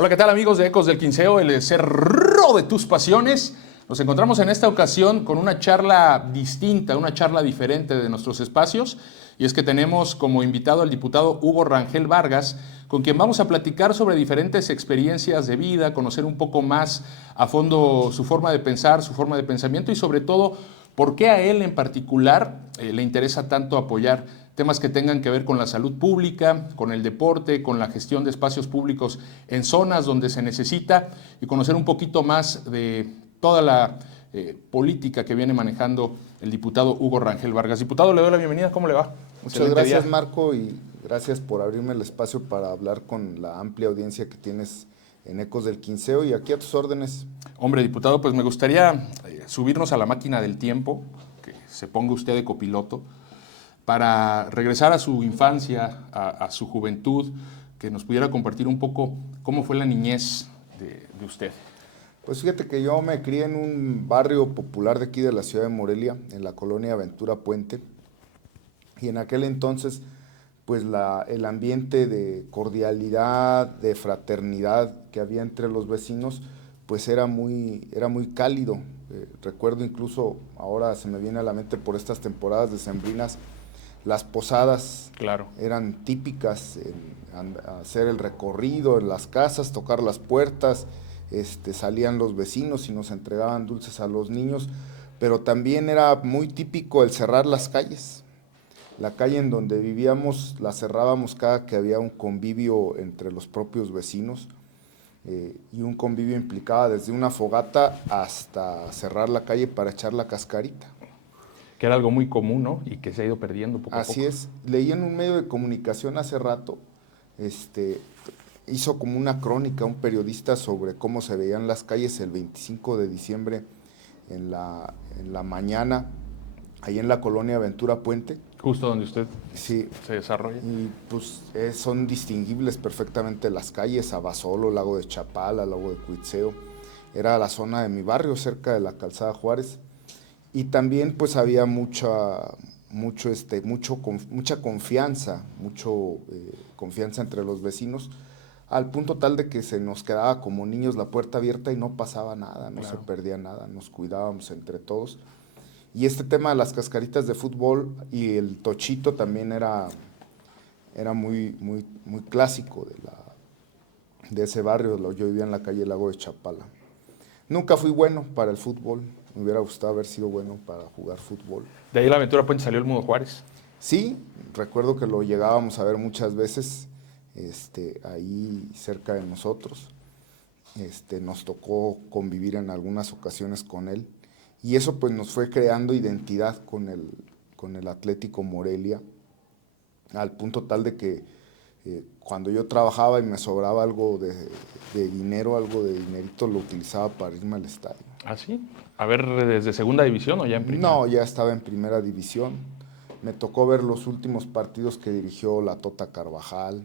Hola, ¿qué tal amigos de Ecos del Quinceo, el cerro de tus pasiones? Nos encontramos en esta ocasión con una charla distinta, una charla diferente de nuestros espacios, y es que tenemos como invitado al diputado Hugo Rangel Vargas, con quien vamos a platicar sobre diferentes experiencias de vida, conocer un poco más a fondo su forma de pensar, su forma de pensamiento y sobre todo por qué a él en particular le interesa tanto apoyar temas que tengan que ver con la salud pública, con el deporte, con la gestión de espacios públicos en zonas donde se necesita y conocer un poquito más de toda la política que viene manejando el diputado Hugo Rangel Vargas. Diputado, le doy la bienvenida, ¿cómo le va? Muchas gracias, Marco, y gracias por abrirme el espacio para hablar con la amplia audiencia que tienes en Ecos del Quinceo y aquí a tus órdenes. Hombre, diputado, pues me gustaría subirnos a la máquina del tiempo, que se ponga usted de copiloto, para regresar a su infancia, a su juventud, que nos pudiera compartir un poco cómo fue la niñez de usted. Pues fíjate que yo me crié en un barrio popular de aquí de la ciudad de Morelia, en la colonia Ventura Puente, y en aquel entonces pues el ambiente de cordialidad, de fraternidad que había entre los vecinos, pues era muy cálido. Recuerdo incluso, ahora se me viene a la mente por estas temporadas decembrinas, las posadas. Claro. Eran típicas, hacer el recorrido en las casas, tocar las puertas, salían los vecinos y nos entregaban dulces a los niños, pero también era muy típico el cerrar las calles. La calle en donde vivíamos la cerrábamos cada que había un convivio entre los propios vecinos, y un convivio implicaba desde una fogata hasta cerrar la calle para echar la cascarita. Que era algo muy común, ¿no? Y que se ha ido perdiendo poco a poco. Así es. Leí en un medio de comunicación hace rato, hizo como una crónica un periodista sobre cómo se veían las calles el 25 de diciembre en la mañana, ahí en la colonia Ventura Puente. Justo donde usted sí, se desarrolla. Y pues son distinguibles perfectamente las calles, Abasolo, Lago de Chapala, Lago de Cuitzeo. Era la zona de mi barrio, cerca de la Calzada Juárez. Y también pues había mucha confianza, confianza entre los vecinos, al punto tal de que se nos quedaba como niños la puerta abierta y no pasaba nada, no se perdía nada, nos cuidábamos entre todos. Y este tema de las cascaritas de fútbol y el tochito también era muy clásico de ese barrio. Yo vivía en la calle Lago de Chapala. Nunca fui bueno para el fútbol, me hubiera gustado haber sido bueno para jugar fútbol. De ahí la Ventura Puente salió el Mudo Juárez. Sí, recuerdo que lo llegábamos a ver muchas veces, ahí cerca de nosotros. Nos tocó convivir en algunas ocasiones con él. Y eso pues nos fue creando identidad con el Atlético Morelia, al punto tal de que cuando yo trabajaba y me sobraba algo de dinero, algo de dinerito, lo utilizaba para irme al estadio. ¿Ah, sí? A ver, ¿desde segunda división o ya en primera? No, ya estaba en primera división. Me tocó ver los últimos partidos que dirigió la Tota Carvajal.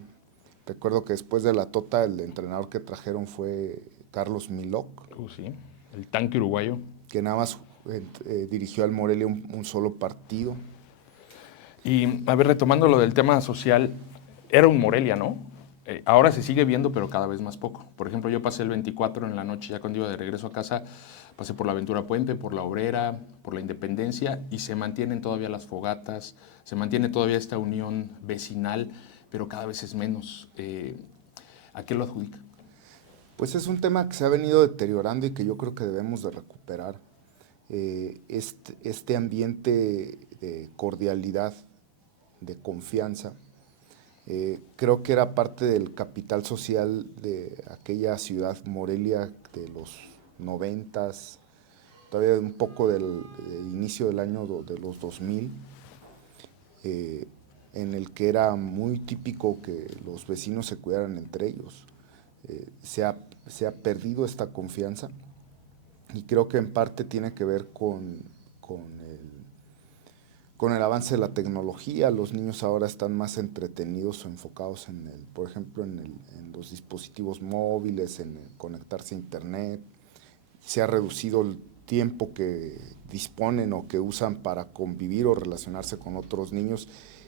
Recuerdo que después de la Tota el entrenador que trajeron fue Carlos Milok. Sí, el tanque uruguayo. Que nada más dirigió al Morelia un solo partido. Y a ver, retomando lo del tema social, era un Morelia, ¿no? Ahora se sigue viendo, pero cada vez más poco. Por ejemplo, yo pasé el 24 en la noche, ya cuando iba de regreso a casa, pasé por la Ventura Puente, por la Obrera, por la Independencia, y se mantienen todavía las fogatas, se mantiene todavía esta unión vecinal, pero cada vez es menos. ¿A qué lo adjudica? Pues es un tema que se ha venido deteriorando y que yo creo que debemos de recuperar. Este ambiente de cordialidad, de confianza, creo que era parte del capital social de aquella ciudad Morelia de los 90s, todavía un poco del inicio del año de los 2000, en el que era muy típico que los vecinos se cuidaran entre ellos. Se ha perdido esta confianza y creo que en parte tiene que ver con el avance de la tecnología. Los niños ahora están más entretenidos o enfocados por ejemplo, en los dispositivos móviles, en conectarse a internet. Se ha reducido el tiempo que disponen o que usan para convivir o relacionarse con otros niños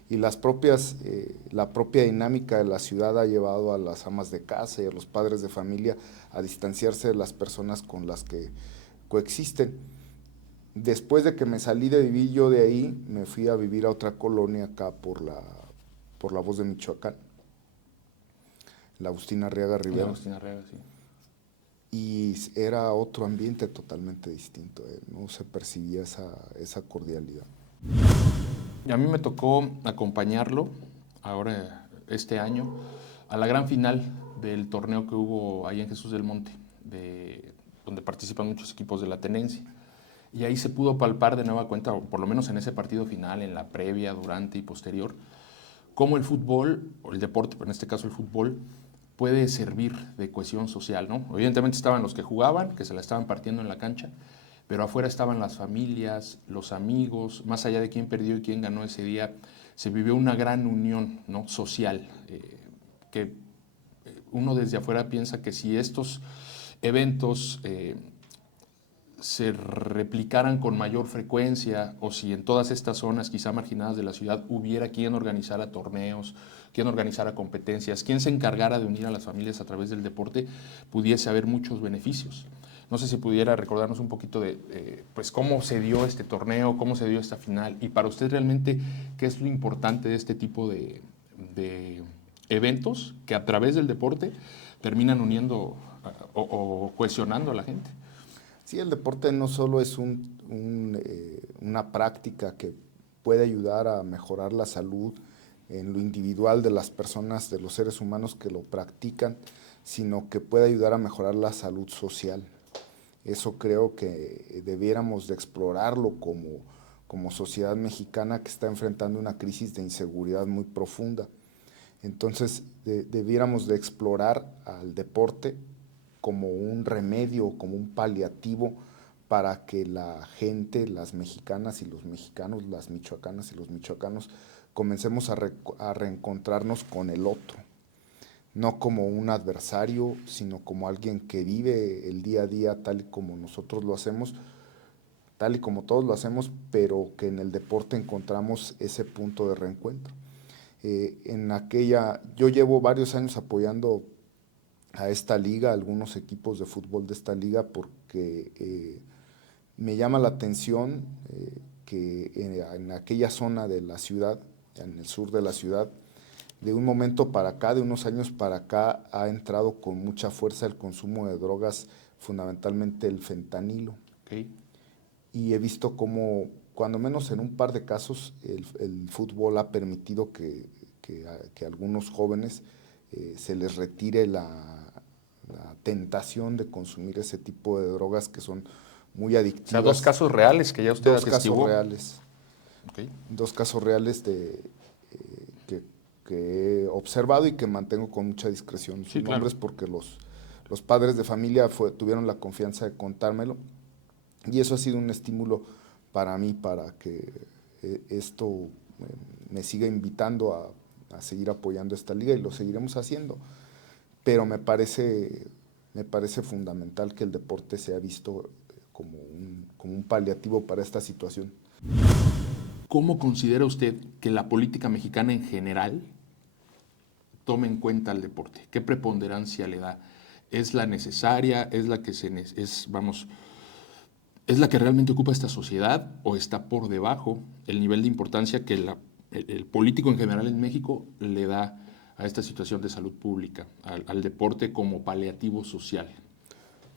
Y la propia dinámica de la ciudad ha llevado a las amas de casa y a los padres de familia a distanciarse de las personas con las que coexisten. Después de que me salí de vivir yo de ahí, me fui a vivir a otra colonia acá por la Voz de Michoacán, la Agustín Arriaga Rivera. La Agustín Arriaga, sí. Y era otro ambiente totalmente distinto, no se percibía esa cordialidad. Y a mí me tocó acompañarlo ahora, este año, a la gran final del torneo que hubo ahí en Jesús del Monte, donde participan muchos equipos de la tenencia. Y ahí se pudo palpar de nueva cuenta, o por lo menos en ese partido final, en la previa, durante y posterior, cómo el fútbol, o el deporte, pero en este caso el fútbol, puede servir de cohesión social, ¿no? Evidentemente estaban los que jugaban, que se la estaban partiendo en la cancha, pero afuera estaban las familias, los amigos, más allá de quién perdió y quién ganó ese día, se vivió una gran unión, ¿no?, social, que uno desde afuera piensa que si estos eventos se replicaran con mayor frecuencia, o si en todas estas zonas quizá marginadas de la ciudad hubiera quien organizara torneos, quien organizara competencias, quien se encargara de unir a las familias a través del deporte, pudiese haber muchos beneficios. No sé si pudiera recordarnos un poquito de pues cómo se dio este torneo, cómo se dio esta final, y para usted realmente qué es lo importante de este tipo de eventos que a través del deporte terminan uniendo o cohesionando a la gente. Sí, el deporte no solo es una práctica que puede ayudar a mejorar la salud en lo individual de las personas, de los seres humanos que lo practican, sino que puede ayudar a mejorar la salud social. Eso creo que debiéramos de explorarlo como sociedad mexicana que está enfrentando una crisis de inseguridad muy profunda. Entonces, debiéramos de explorar al deporte como un remedio, como un paliativo para que la gente, las mexicanas y los mexicanos, las michoacanas y los michoacanos, comencemos a reencontrarnos con el otro, no como un adversario, sino como alguien que vive el día a día tal y como nosotros lo hacemos, tal y como todos lo hacemos, pero que en el deporte encontramos ese punto de reencuentro. Yo llevo varios años apoyando a esta liga, a algunos equipos de fútbol de esta liga, porque me llama la atención que en aquella zona de la ciudad, en el sur de la ciudad, de un momento para acá, de unos años para acá, ha entrado con mucha fuerza el consumo de drogas, fundamentalmente el fentanilo. Okay. Y he visto cómo, cuando menos en un par de casos, el fútbol ha permitido que algunos jóvenes se les retire la tentación de consumir ese tipo de drogas que son muy adictivas. O sea, dos casos reales que ya usted atestiguó. Dos casos reales. Okay. Dos casos reales que he observado y que mantengo con mucha discreción sus nombres, claro, porque los padres de familia tuvieron la confianza de contármelo, y eso ha sido un estímulo para mí, para que esto me siga invitando a seguir apoyando esta liga, y lo seguiremos haciendo. Pero me parece fundamental que el deporte sea visto como un paliativo para esta situación. ¿Cómo considera usted que la política mexicana en general tome en cuenta el deporte? ¿Qué preponderancia le da? ¿Es la necesaria? ¿Es la que es la que realmente ocupa esta sociedad? ¿O está por debajo el nivel de importancia que el político en general en México le da a esta situación de salud pública, al deporte como paliativo social?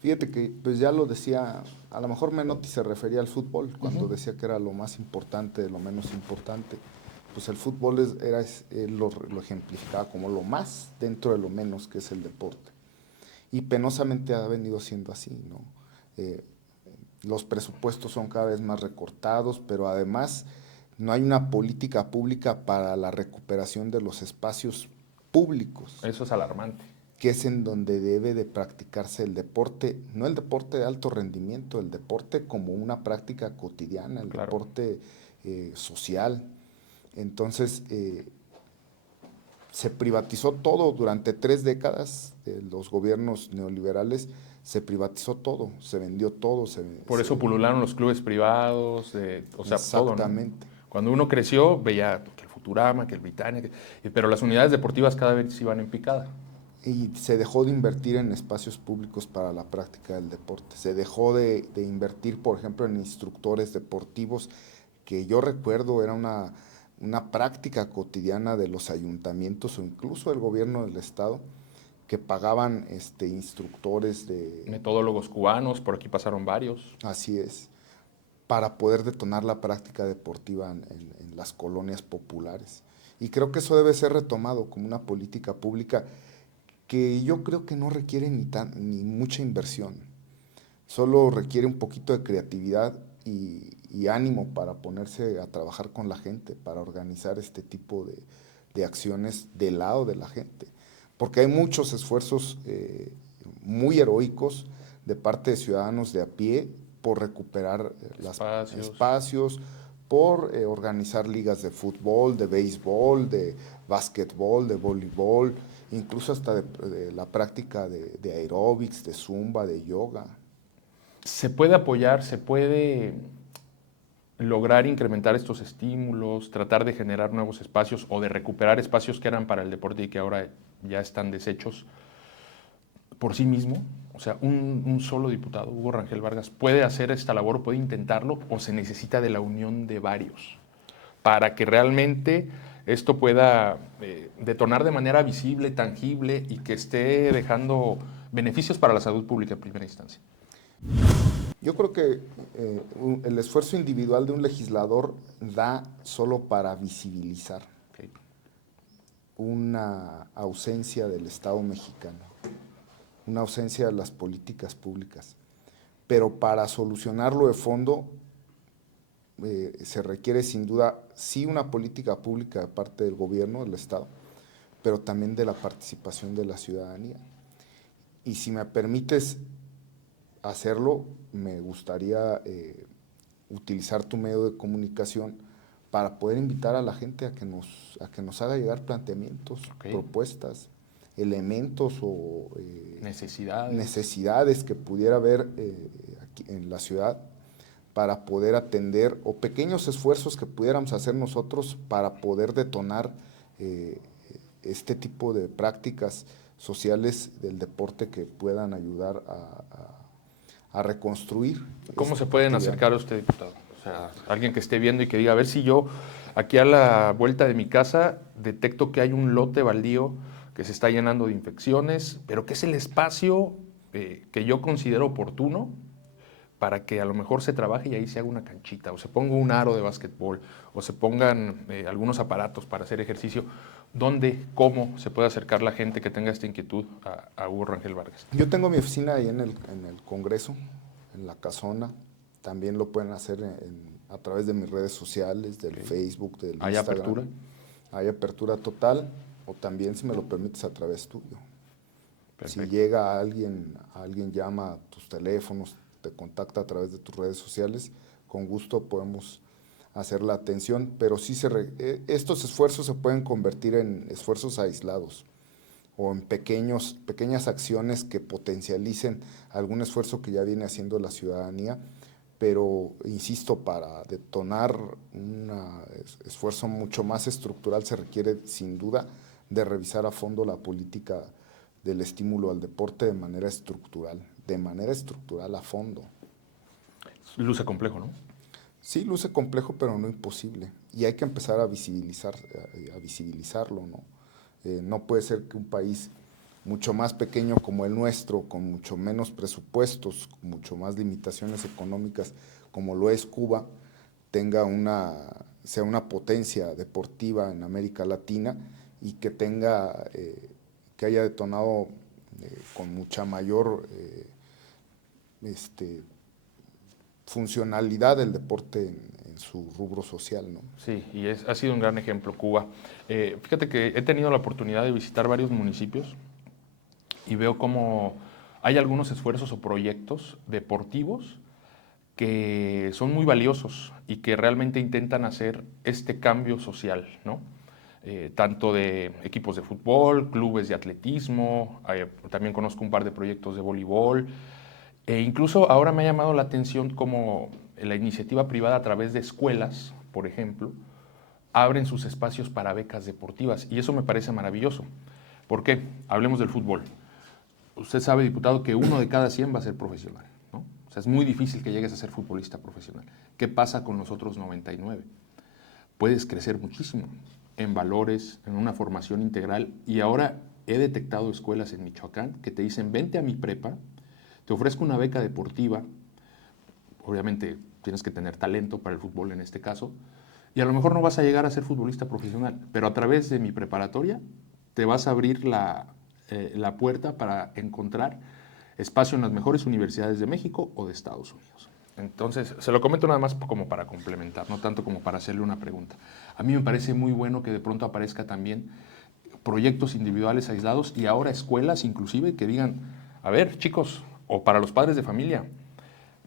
Fíjate que, pues ya lo decía, a lo mejor Menotti se refería al fútbol, cuando decía que era lo más importante de lo menos importante. Pues el fútbol él lo ejemplificaba como lo más dentro de lo menos, que es el deporte. Y penosamente ha venido siendo así, ¿no? Los presupuestos son cada vez más recortados, pero además no hay una política pública para la recuperación de los espacios públicos. Eso es alarmante. Que es en donde debe de practicarse el deporte, no el deporte de alto rendimiento, el deporte como una práctica cotidiana, el deporte social. Entonces, se privatizó todo durante 3 décadas, los gobiernos neoliberales, se privatizó todo, se vendió todo. Por eso pulularon los clubes privados, o sea, todo, ¿no? Cuando uno creció, veía que el Futurama, que el Britannia, pero las unidades deportivas cada vez iban en picada. Y se dejó de invertir en espacios públicos para la práctica del deporte. Se dejó de invertir, por ejemplo, en instructores deportivos, que yo recuerdo era una práctica cotidiana de los ayuntamientos o incluso del gobierno del estado, que pagaban instructores de... Metodólogos cubanos, por aquí pasaron varios. Así es, para poder detonar la práctica deportiva en las colonias populares. Y creo que eso debe ser retomado como una política pública que yo creo que no requiere ni mucha inversión, solo requiere un poquito de creatividad y ánimo para ponerse a trabajar con la gente, para organizar este tipo de acciones del lado de la gente, porque hay muchos esfuerzos muy heroicos de parte de ciudadanos de a pie por recuperar los espacios, por organizar ligas de fútbol, de béisbol, de básquetbol, de voleibol, incluso hasta de la práctica de aeróbics, de zumba, de yoga. Se puede apoyar, se puede lograr incrementar estos estímulos, tratar de generar nuevos espacios o de recuperar espacios que eran para el deporte y que ahora ya están deshechos por sí mismo. O sea, un solo diputado, Hugo Rangel Vargas, puede hacer esta labor, puede intentarlo, o se necesita de la unión de varios para que realmente esto pueda detonar de manera visible, tangible y que esté dejando beneficios para la salud pública en primera instancia. Yo creo que el esfuerzo individual de un legislador da solo para visibilizar una ausencia del Estado mexicano, una ausencia de las políticas públicas. Pero para solucionarlo de fondo se requiere sin duda sí una política pública de parte del gobierno, del Estado, pero también de la participación de la ciudadanía. Y si me permites hacerlo, me gustaría utilizar tu medio de comunicación para poder invitar a la gente a que nos haga llegar planteamientos, propuestas, elementos o necesidades que pudiera haber aquí en la ciudad para poder atender, o pequeños esfuerzos que pudiéramos hacer nosotros para poder detonar este tipo de prácticas sociales del deporte que puedan ayudar a reconstruir. ¿Cómo se pueden acercar a usted, diputado? O sea, alguien que esté viendo y que diga, a ver si yo aquí a la vuelta de mi casa detecto que hay un lote baldío que se está llenando de infecciones, pero que es el espacio que yo considero oportuno para que a lo mejor se trabaje y ahí se haga una canchita, o se ponga un aro de básquetbol, o se pongan algunos aparatos para hacer ejercicio. ¿Dónde, cómo se puede acercar la gente que tenga esta inquietud a Hugo Rangel Vargas? Yo tengo mi oficina ahí en el Congreso, en la Casona. También lo pueden hacer a través de mis redes sociales, del Facebook, del Instagram. ¿Hay apertura? Hay apertura total, o también, si me lo permites, a través tuyo. Perfecto. Si llega alguien llama a tus teléfonos, te contacta a través de tus redes sociales, con gusto podemos hacer la atención, pero sí estos esfuerzos se pueden convertir en esfuerzos aislados o en pequeñas acciones que potencialicen algún esfuerzo que ya viene haciendo la ciudadanía, pero insisto, para detonar un esfuerzo mucho más estructural se requiere sin duda de revisar a fondo la política del estímulo al deporte de manera estructural a fondo. Luce complejo, ¿no? Sí, luce complejo, pero no imposible. Y hay que empezar a visibilizarlo, ¿no? No puede ser que un país mucho más pequeño como el nuestro, con mucho menos presupuestos, con mucho más limitaciones económicas como lo es Cuba, sea una potencia deportiva en América Latina y que que haya detonado con mucha mayor funcionalidad del deporte en su rubro social, ¿no? Sí, y ha sido un gran ejemplo Cuba. Fíjate que he tenido la oportunidad de visitar varios municipios y veo cómo hay algunos esfuerzos o proyectos deportivos que son muy valiosos y que realmente intentan hacer este cambio social, ¿no? Tanto de equipos de fútbol, clubes de atletismo, también conozco un par de proyectos de voleibol, e incluso ahora me ha llamado la atención como la iniciativa privada a través de escuelas, por ejemplo, abren sus espacios para becas deportivas y eso me parece maravilloso. ¿Por qué? Hablemos del fútbol. Usted sabe, diputado, que 1 de cada 100 va a ser profesional, ¿no? O sea, es muy difícil que llegues a ser futbolista profesional. ¿Qué pasa con los otros 99? Puedes crecer muchísimo en valores, en una formación integral y ahora he detectado escuelas en Michoacán que te dicen, vente a mi prepa, te ofrezco una beca deportiva, obviamente tienes que tener talento para el fútbol en este caso, y a lo mejor no vas a llegar a ser futbolista profesional, pero a través de mi preparatoria te vas a abrir la puerta para encontrar espacio en las mejores universidades de México o de Estados Unidos. Entonces, se lo comento nada más como para complementar, no tanto como para hacerle una pregunta. A mí me parece muy bueno que de pronto aparezca también proyectos individuales aislados y ahora escuelas inclusive que digan, a ver chicos, o para los padres de familia,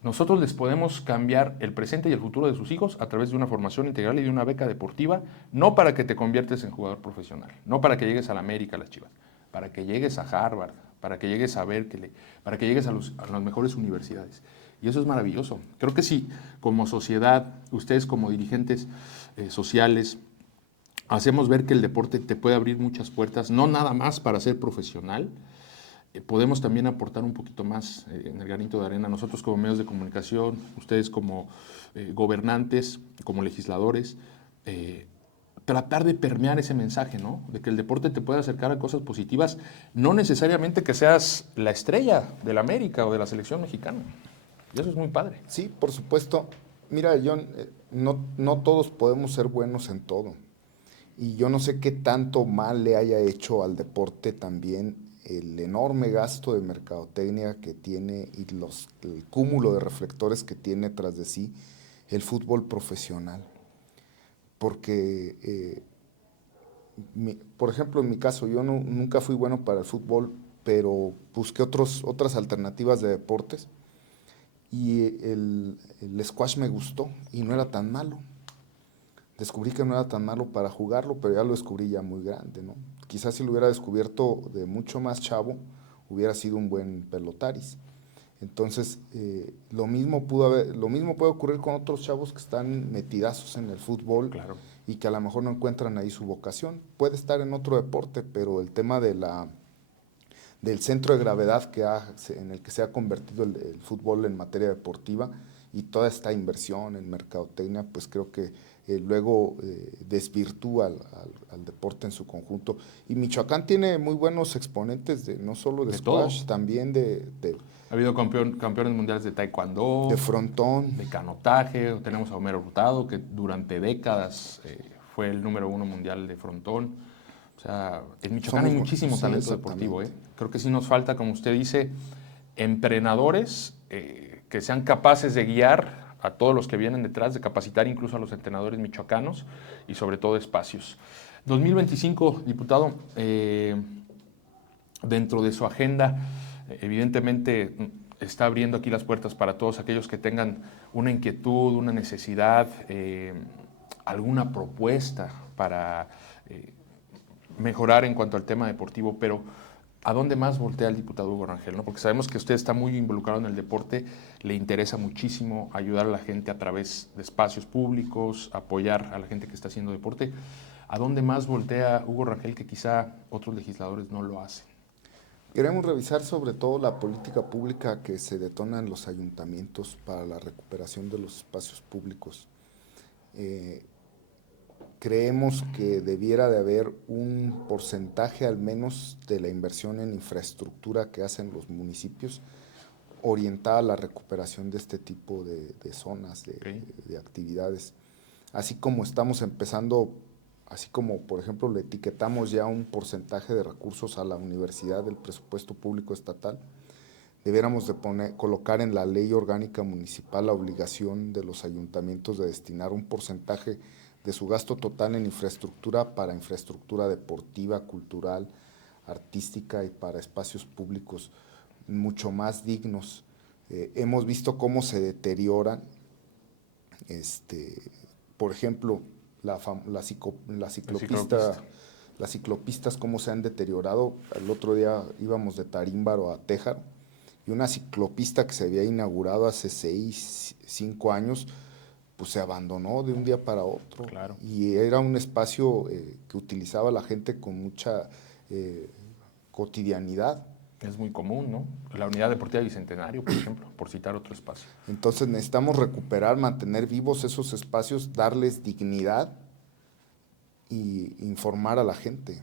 nosotros les podemos cambiar el presente y el futuro de sus hijos a través de una formación integral y de una beca deportiva, no para que te conviertes en jugador profesional, no para que llegues a la América, a las Chivas, para que llegues a Harvard, para que llegues a Berkeley, para que llegues a las mejores universidades. Y eso es maravilloso. Creo que si como sociedad, ustedes como dirigentes sociales, hacemos ver que el deporte te puede abrir muchas puertas, no nada más para ser profesional, podemos también aportar un poquito más en el granito de arena. Nosotros como medios de comunicación, ustedes como gobernantes, como legisladores, tratar de permear ese mensaje, ¿no? De que el deporte te puede acercar a cosas positivas, no necesariamente que seas la estrella de la América o de la selección mexicana. Y eso es muy padre. Sí, por supuesto. Mira, John, no todos podemos ser buenos en todo. Y yo no sé qué tanto mal le haya hecho al deporte también el enorme gasto de mercadotecnia que tiene y el cúmulo de reflectores que tiene tras de sí el fútbol profesional. Porque, por ejemplo, en mi caso, yo nunca fui bueno para el fútbol, pero busqué otras alternativas de deportes y el squash me gustó y no era tan malo. Descubrí que no era tan malo para jugarlo, pero ya lo descubrí ya muy grande, ¿no? Quizás si lo hubiera descubierto de mucho más chavo, hubiera sido un buen pelotaris. Entonces, lo mismo puede ocurrir con otros chavos que están metidazos en el fútbol, Claro. y que a lo mejor no encuentran ahí su vocación. Puede estar en otro deporte, pero el tema del centro de gravedad en el que se ha convertido el fútbol en materia deportiva y toda esta inversión en mercadotecnia, pues creo que luego desvirtúa al deporte en su conjunto. Y Michoacán tiene muy buenos exponentes no solo de squash, todo. también Ha habido campeones mundiales de taekwondo, de frontón. de canotaje. Tenemos a Homero Hurtado, que durante décadas fue el número 1 mundial de frontón. O sea, en Michoacán hay muchísimo Sí, talento deportivo. exactamente. Creo que sí nos falta, como usted dice, entrenadores que sean capaces de guiar a todos los que vienen detrás, de capacitar incluso a los entrenadores michoacanos y sobre todo espacios. 2025, diputado, dentro de su agenda, evidentemente está abriendo aquí las puertas para todos aquellos que tengan una inquietud, una necesidad, alguna propuesta para mejorar en cuanto al tema deportivo, pero ¿a dónde más voltea el diputado Hugo Rangel? ¿No? Porque sabemos que usted está muy involucrado en el deporte, le interesa muchísimo ayudar a la gente a través de espacios públicos, apoyar a la gente que está haciendo deporte. ¿A dónde más voltea Hugo Rangel que quizá otros legisladores no lo hacen? Queremos revisar sobre todo la política pública que se detona en los ayuntamientos para la recuperación de los espacios públicos. Creemos que debiera de haber un porcentaje al menos de la inversión en infraestructura que hacen los municipios orientada a la recuperación de este tipo de zonas, de actividades. Así como estamos empezando, así como por ejemplo le etiquetamos ya un porcentaje de recursos a la universidad del presupuesto público estatal, debiéramos de colocar en la ley orgánica municipal la obligación de los ayuntamientos de destinar un porcentaje de su gasto total en infraestructura para infraestructura deportiva, cultural, artística y para espacios públicos mucho más dignos. Hemos visto cómo se deterioran, por ejemplo, las ciclopistas cómo se han deteriorado. El otro día íbamos de Tarímbaro a Téjaro y una ciclopista que se había inaugurado hace 5 años, pues se abandonó de un día para otro. Claro. Y era un espacio que utilizaba la gente con mucha cotidianidad. Es muy común, ¿no? La Unidad Deportiva Bicentenario, por ejemplo, por citar otro espacio. Entonces necesitamos recuperar, mantener vivos esos espacios, darles dignidad y informar a la gente.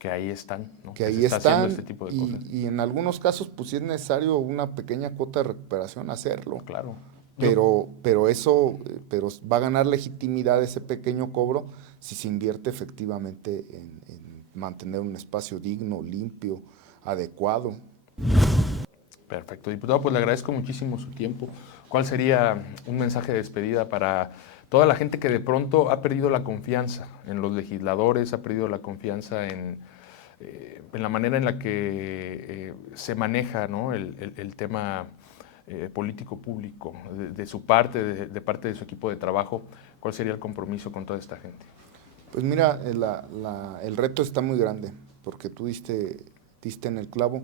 Que ahí están, ¿no? Que ahí se está haciendo están este tipo de cosas. y en algunos casos, pues si es necesario una pequeña cuota de recuperación, hacerlo. Claro. Pero va a ganar legitimidad ese pequeño cobro si se invierte efectivamente en mantener un espacio digno, limpio, adecuado. Perfecto, diputado, pues le agradezco muchísimo su tiempo. ¿Cuál sería un mensaje de despedida para toda la gente que de pronto ha perdido la confianza en los legisladores, ha perdido la confianza en la manera en la que se maneja, ¿no?, el tema político público, de su parte, de parte de su equipo de trabajo? ¿Cuál sería el compromiso con toda esta gente? Pues mira, el reto está muy grande, porque tú diste en el clavo.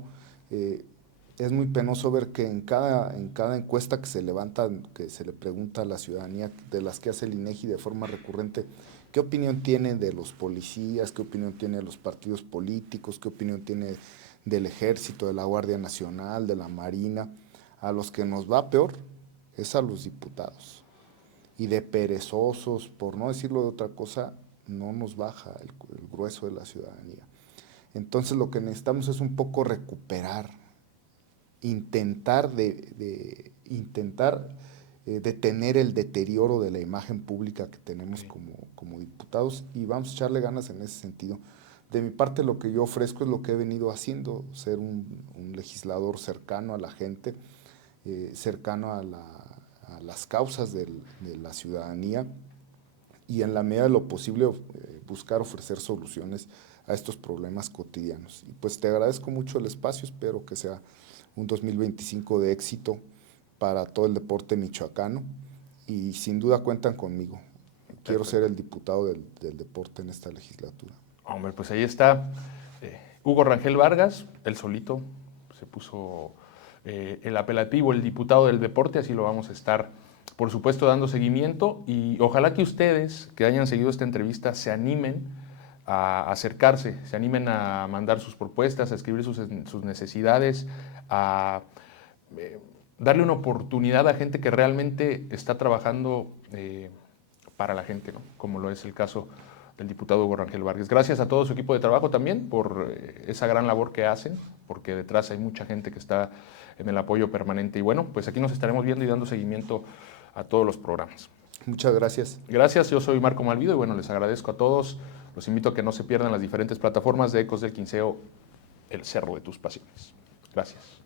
Es muy penoso ver que en cada encuesta que se levanta, que se le pregunta a la ciudadanía, de las que hace el INEGI de forma recurrente, ¿qué opinión tiene de los policías? ¿Qué opinión tiene de los partidos políticos? ¿Qué opinión tiene del Ejército, de la Guardia Nacional, de la Marina? A los que nos va peor es a los diputados. Y de perezosos, por no decirlo de otra cosa, no nos baja el grueso de la ciudadanía. Entonces lo que necesitamos es un poco recuperar, intentar detener el deterioro de la imagen pública que tenemos como diputados, y vamos a echarle ganas en ese sentido. De mi parte, lo que yo ofrezco es lo que he venido haciendo, ser un legislador cercano a la gente, cercano a las causas de la ciudadanía, y en la medida de lo posible buscar ofrecer soluciones a estos problemas cotidianos. Y pues te agradezco mucho el espacio, espero que sea un 2025 de éxito para todo el deporte michoacano, y sin duda cuentan conmigo. Quiero ser el diputado del deporte en esta legislatura. Hombre, pues ahí está Hugo Rangel Vargas, él solito se puso el apelativo, el diputado del deporte, así lo vamos a estar, por supuesto, dando seguimiento, y ojalá que ustedes que hayan seguido esta entrevista se animen a acercarse, se animen a mandar sus propuestas, a escribir sus necesidades, a darle una oportunidad a gente que realmente está trabajando para la gente, ¿no?, como lo es el caso del diputado Hugo Rangel Vargas. Gracias a todo su equipo de trabajo también por esa gran labor que hacen, porque detrás hay mucha gente que está en el apoyo permanente. Y bueno, pues aquí nos estaremos viendo y dando seguimiento a todos los programas. Muchas gracias. Gracias, yo soy Marco Malvido y bueno, les agradezco a todos. Los invito a que no se pierdan las diferentes plataformas de Ecos del Quinceo, el cerro de tus pasiones. Gracias.